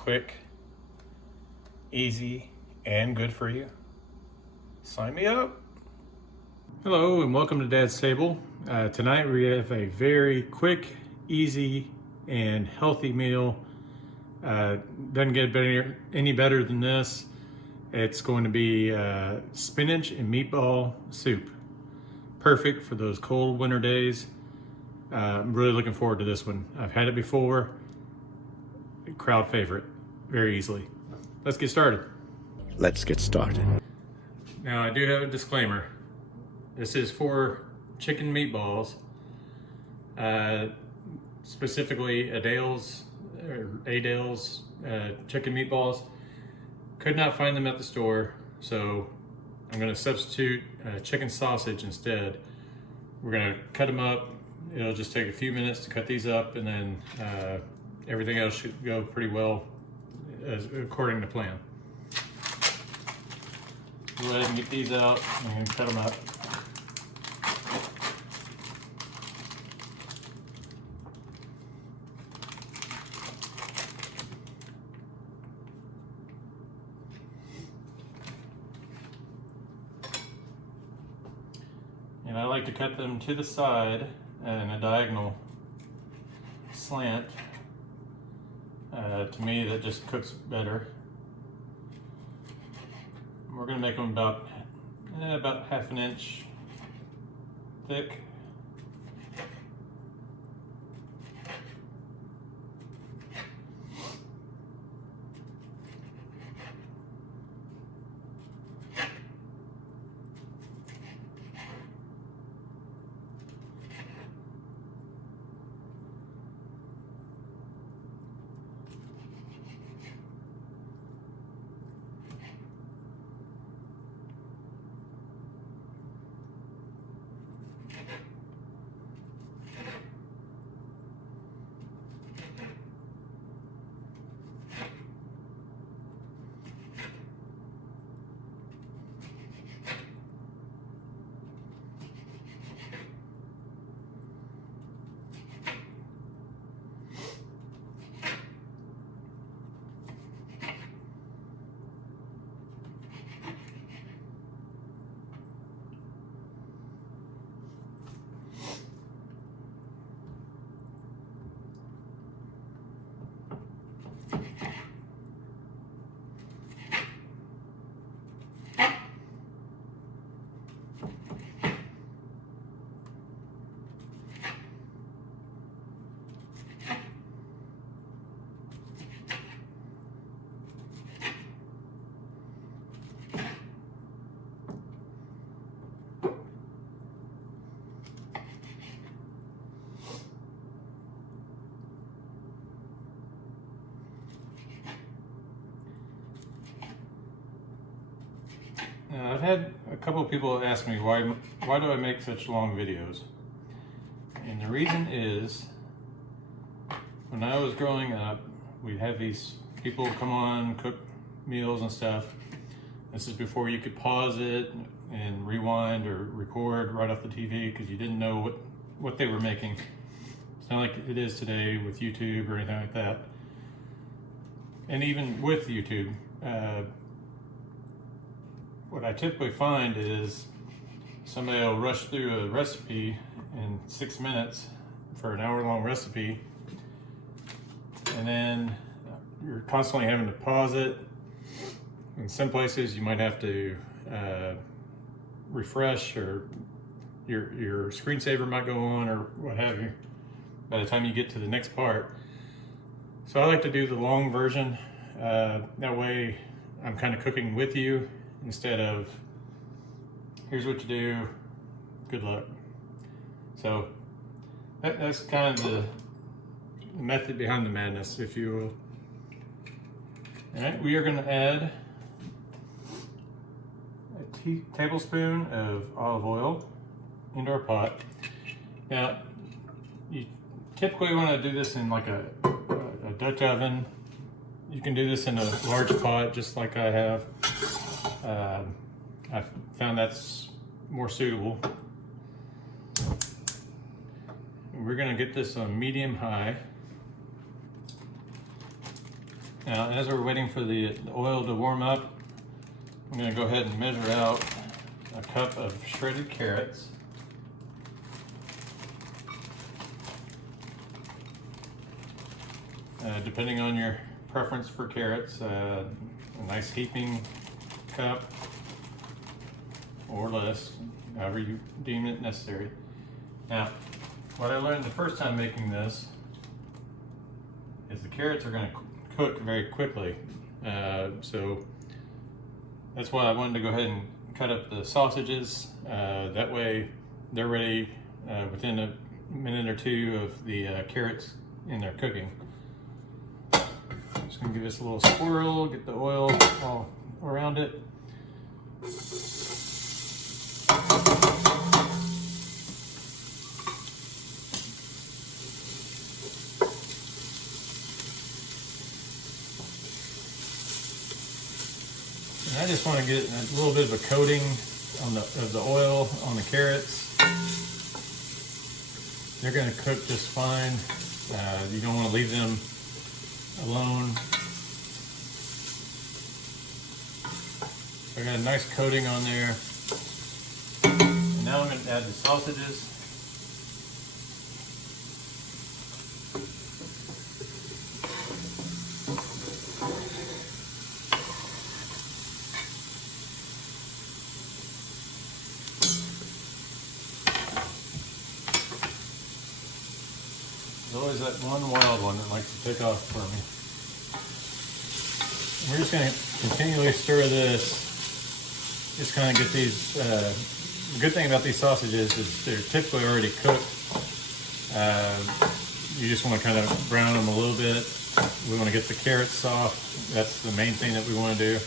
quick, easy, and good for you, sign me up. Hello and welcome to Dad's Table. Tonight we have a very quick, easy, and healthy meal. Doesn't get any better than this. It's going to be spinach and meatball soup. Perfect for those cold winter days. I'm really looking forward to this one. I've had it before. Crowd favorite, very easily. Let's get started. Let's get started. Now I do have a disclaimer. This is for chicken meatballs, specifically Adale's chicken meatballs. Could not find them at the store, so I'm going to substitute chicken sausage instead. We're going to cut them up. It'll just take a few minutes to cut these up, and then everything else should go pretty well according to plan. Go ahead and get these out and cut them up. And I like to cut them to the side in a diagonal slant. To me, that just cooks better. We're going to make them about half an inch thick. Now, I've had a couple of people ask me why do I make such long videos? And the reason is, when I was growing up, we'd have these people come on, cook meals and stuff. This is before you could pause it and rewind or record right off the TV because you didn't know what they were making. It's not like it is today with YouTube or anything like that. And even with YouTube, what I typically find is somebody will rush through a recipe in 6 minutes for an hour-long recipe, and then you're constantly having to pause it. In some places you might have to refresh, or your screensaver might go on, or what have you, by the time you get to the next part. So I like to do the long version. That way I'm kind of cooking with you, instead of, here's what you do, good luck. So that's kind of the method behind the madness, if you will. All right, we are going to add a tablespoon of olive oil into our pot. Now, you typically want to do this in like a Dutch oven. You can do this in a large pot, just like I have. I found that's more suitable. We're going to get this on medium high. Now, as we're waiting for the oil to warm up, I'm going to go ahead and measure out a cup of shredded carrots. Depending on your preference for carrots, a nice heaping cup or less, however you deem it necessary. Now, what I learned the first time making this is the carrots are going to cook very quickly. So that's why I wanted to go ahead and cut up the sausages. That way they're ready within a minute or two of the carrots in their cooking. Just gonna give this a little swirl, get the oil all around it. And I just want to get a little bit of a coating of the oil on the carrots. They're going to cook just fine. You don't want to leave them alone. So I got a nice coating on there. And now I'm going to add the sausages. There's always that one wild one that likes to take off for me. And we're just going to continually stir this. Just kind of get these, the good thing about these sausages is they're typically already cooked. You just want to kind of brown them a little bit. We want to get the carrots soft. That's the main thing that we want to do.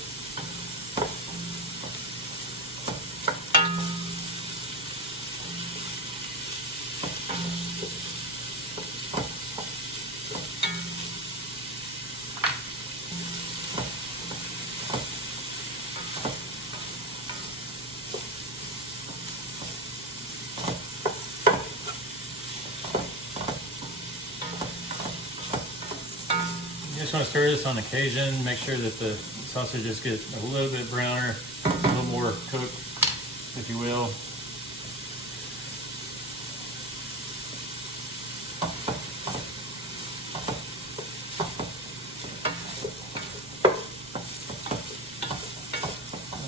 You just want to stir this on occasion, make sure that the sausages get a little bit browner, a little more cooked, if you will.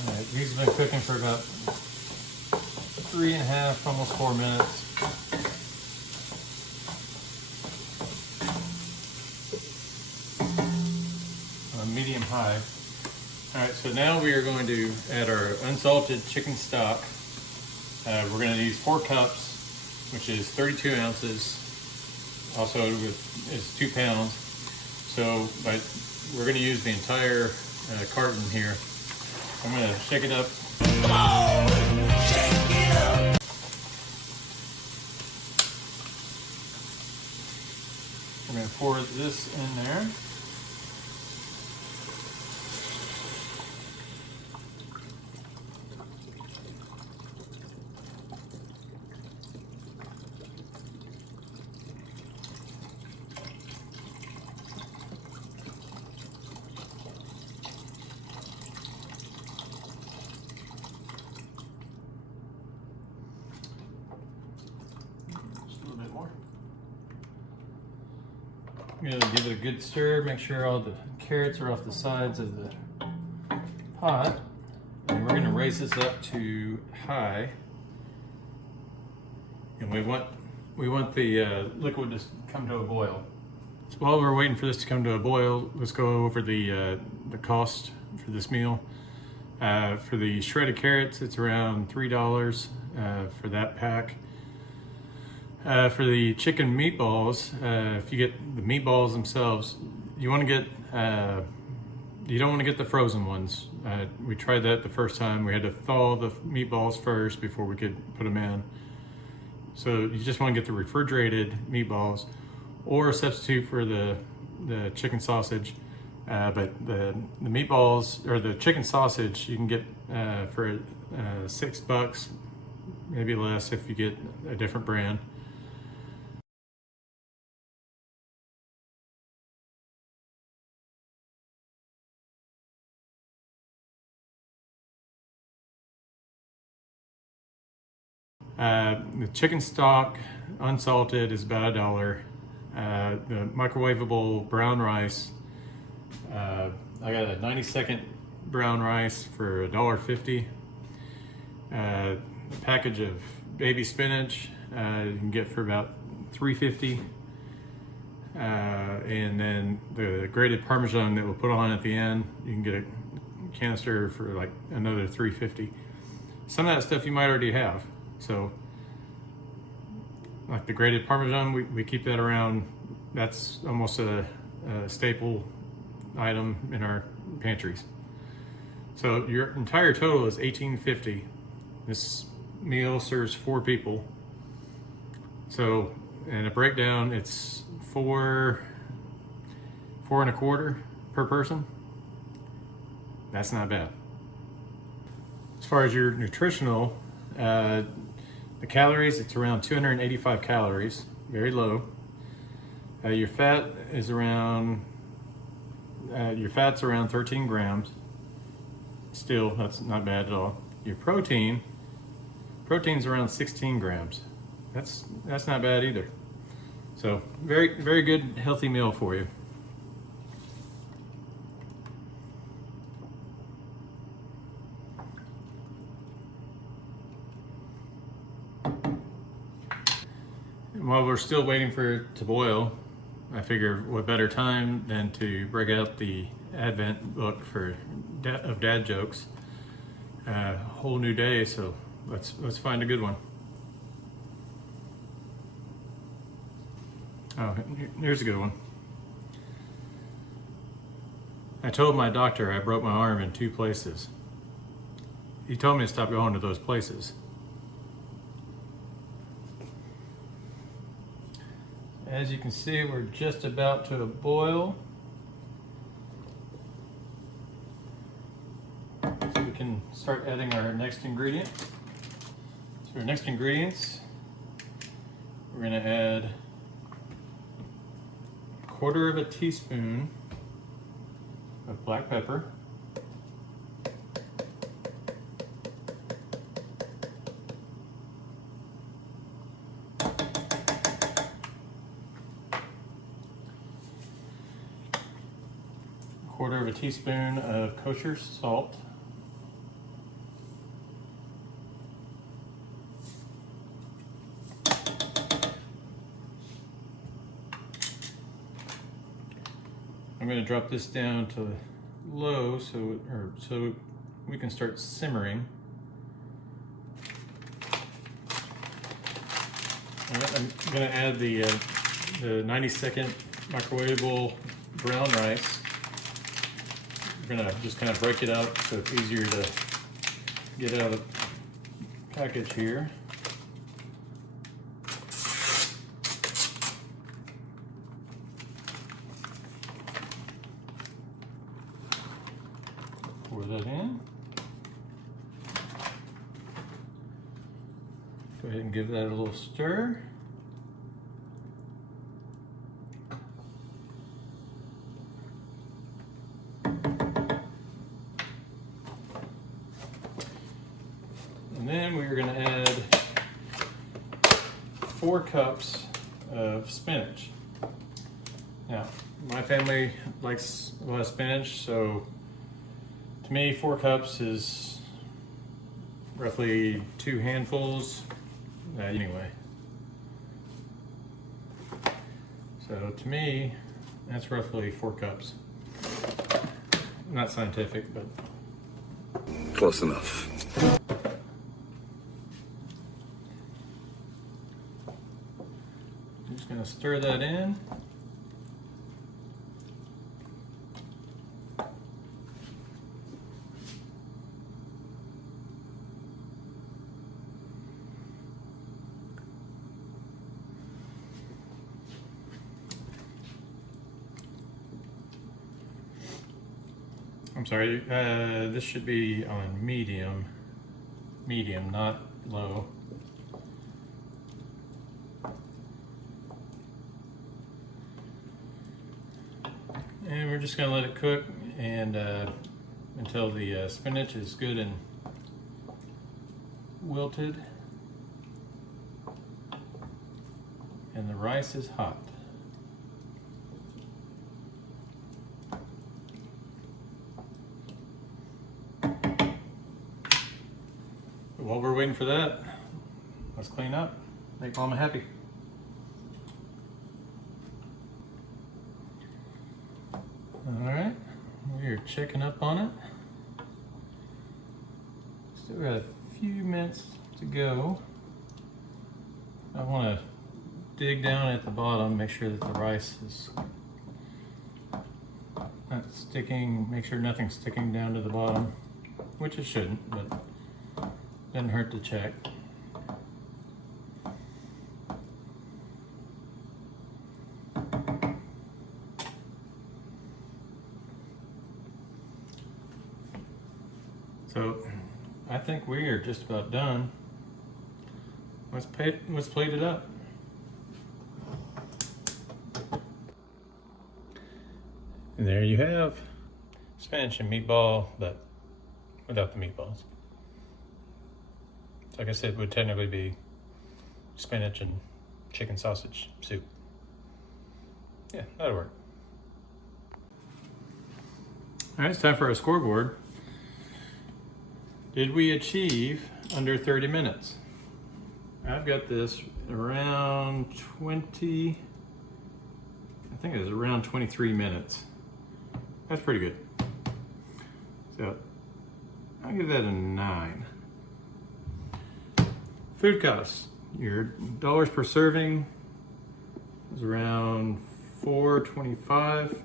Alright, these have been cooking for about 3.5, almost 4 minutes. Medium high. All right, so now we are going to add our unsalted chicken stock. We're going to use 4 cups, which is 32 ounces. Also, it's 2 pounds. So, we're going to use the entire carton here. I'm going to shake it up. Come on, shake it up. We're going to pour this in there. I'm going to give it a good stir, make sure all the carrots are off the sides of the pot. And we're going to raise this up to high. And we want the liquid to come to a boil. So while we're waiting for this to come to a boil, let's go over the cost for this meal. For the shredded carrots, it's around $3 for that pack. For the chicken meatballs, if you get the meatballs themselves, you want to get, you don't want to get the frozen ones. We tried that the first time. We had to thaw the meatballs first before we could put them in. So you just want to get the refrigerated meatballs or substitute for the chicken sausage. But the meatballs or the chicken sausage you can get for $6, maybe less if you get a different brand. The chicken stock, unsalted, is about $1. The microwavable brown rice, I got a 90-second brown rice for $1.50. A package of baby spinach you can get for about $3.50. And then the grated parmesan that we'll put on at the end, you can get a canister for like another $3.50. Some of that stuff you might already have. So like the grated parmesan, we keep that around. That's almost a staple item in our pantries. So your entire total is $18.50. This meal serves 4 people. So in a breakdown, it's $4 and a quarter per person. That's not bad. As far as your nutritional, the calories, it's around 285 calories, very low. Your fat is around, your fat's around 13 grams. Still, that's not bad at all. Your protein's around 16 grams. That's not bad either. So very, very good, healthy meal for you. And while we're still waiting for it to boil, I figure what better time than to break out the Advent book of dad jokes. Whole new day, so let's find a good one. Oh, here's a good one. I told my doctor I broke my arm in 2 places. He told me to stop going to those places. As you can see, we're just about to a boil. So we can start adding our next ingredient. So our next ingredients, we're gonna add 1/4 teaspoon of black pepper, 1/4 teaspoon of kosher salt, I'm going to drop this down to low so we can start simmering. I'm going to add the 90-second microwavable brown rice. We're going to just kind of break it up so it's easier to get out of the package here. Pour that in. Go ahead and give that a little stir. And then we're going to add 4 cups of spinach. Now, my family likes a lot of spinach, so to me, 4 cups is roughly 2 handfuls. Anyway, so to me, that's roughly 4 cups. Not scientific, but Close enough. I'm just going to stir that in. I'm sorry, this should be on medium, not low. And we're just gonna let it cook and until the spinach is good and wilted. and the rice is hot. While we're waiting for that, let's clean up, make Mama happy. All right, we're checking up on it. Still got a few minutes to go. I want to dig down at the bottom, make sure that the rice is not sticking, make sure nothing's sticking down to the bottom, which it shouldn't, but doesn't hurt to check. So I think we are just about done. Let's plate it up. And there you have spinach and meatball, but without the meatballs. So I guess it would technically be spinach and chicken sausage soup. Yeah, that'll work. All right, it's time for our scoreboard. Did we achieve under 30 minutes? I've got this around 20, I think it was around 23 minutes. That's pretty good. So I'll give that a 9. Food costs. Your dollars per serving is around $4.25.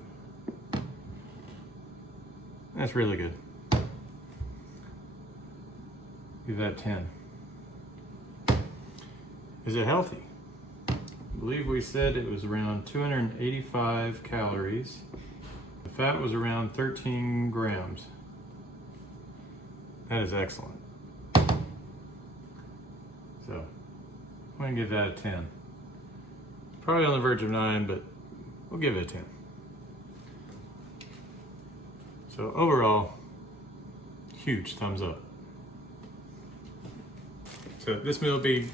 That's really good. Give that 10. Is it healthy? I believe we said it was around 285 calories. The fat was around 13 grams. That is excellent. So, I'm gonna give that a 10. Probably on the verge of 9, but we'll give it a 10. So overall, huge thumbs up. So this meal will be,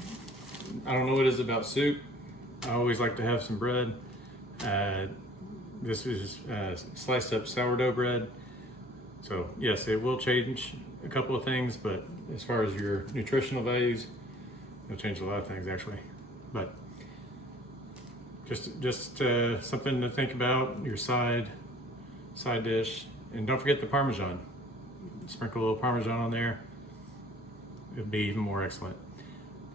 I don't know what it is about soup. I always like to have some bread. This is sliced up sourdough bread. So yes, it will change a couple of things, but as far as your nutritional values, it'll change a lot of things actually. But just something to think about, your side dish. And don't forget the Parmesan. Sprinkle a little Parmesan on there. It'll be even more excellent.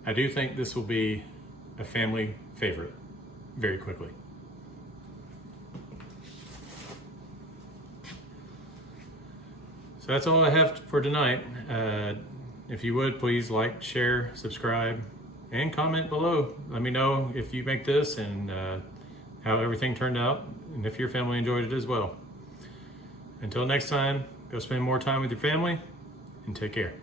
I do think this will be a family favorite very quickly. So that's all I have for tonight. If you would, please like, share, subscribe, and comment below. Let me know if you make this and how everything turned out, and if your family enjoyed it as well. Until next time, go spend more time with your family, and take care.